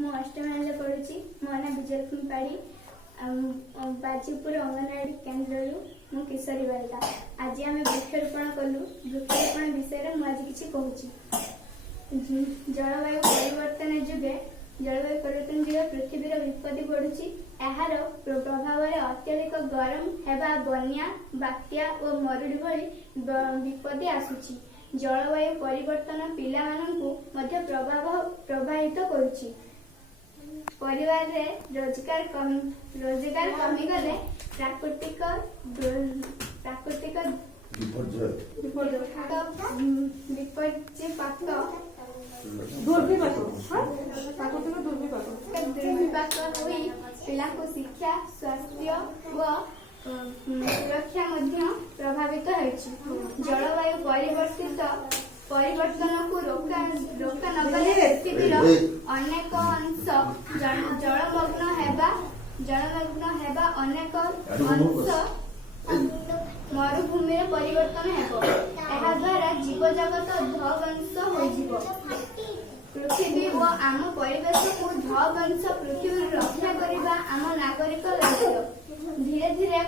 ମୁଁ ଅଷ୍ଟମ ପଢୁଛି। ମୋ ନାଁ ବିଜୟଲକ୍ଷ୍ମୀ ପାଢ଼ୀ। ବାଜିପୁର ଅଙ୍ଗନବାଡ଼ି କେନ୍ଦ୍ରରୁ ମୁଁ କିଶୋରୀ ବାଳିକା। ଆଜି ଆମେ ବୃକ୍ଷରୋପଣ କଲୁ। ବୃକ୍ଷରୋପଣ ବିଷୟରେ ମୁଁ ଆଜି କିଛି କହୁଛି। ଜଳବାୟୁ ପରିବର୍ତ୍ତନ ଯୋଗେ ପୃଥିବୀର ବିପତ୍ତି ବଢୁଛି। ଏହାର ପ୍ରଭାବରେ ଅତ୍ୟଧିକ ଗରମ ହେବା, ବନ୍ୟା, ବାତ୍ୟା ଓ ମରୁଡ଼ି ଭଳି ବିପତ୍ତି ଆସୁଛି। ଜଳବାୟୁ ପରିବର୍ତ୍ତନ ପିଲାମାନଙ୍କୁ ମଧ୍ୟ ପ୍ରଭାବିତ କରୁଛି। ପରିବାରରେ ରୋଜଗାର କମିଗଲେ ପ୍ରାକୃତିକ ଦୁର୍ବିପାକ ହୋଇ ପିଲାଙ୍କୁ ଶିକ୍ଷା, ସ୍ୱାସ୍ଥ୍ୟ ଓ ସୁରକ୍ଷା ମଧ୍ୟ ପ୍ରଭାବିତ ହେଉଛି। ଜଳବାୟୁ ପରିବର୍ତ୍ତନକୁ ରୋକା ନଗଲେ ପୃଥିବୀର ଅନେକ ଅଂଶ ଜଳମଗ୍ନ ହେବା, ଅନେକ ଅଂଶ ମରୁଭୂମିରେ ପରିବର୍ତ୍ତନ ହେବ। ଏହା ଦ୍ୱାରା ଜୀବଜଗତ ଧ୍ୱଂସ ହୋଇଯିବ। ପୃଥିବୀ ଓ ଆମ ପରିବେଶକୁ ଧ୍ୱଂସ ପୃଥିବୀରୁ ରକ୍ଷା କରିବା ଆମ ନାଗରିକ ଦାୟିତ୍ୱ। ଧୀରେ ଧୀରେ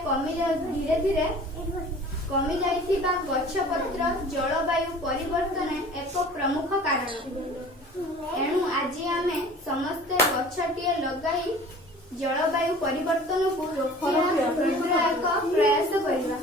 କମି ଯାଇଥିବା ଗଛପତ୍ର ଜଳବାୟୁ ପରିବର୍ତ୍ତନ ଏକ ପ୍ରମୁଖ କାରଣ। ଏଣୁ ଆଜି ଆମେ ସମସ୍ତେ ଗଛଟିଏ ଲଗାଇ ଜଳବାୟୁ ପରିବର୍ତ୍ତନକୁ ରୋକିବାର ଏକ ପ୍ରୟାସ କରିବା।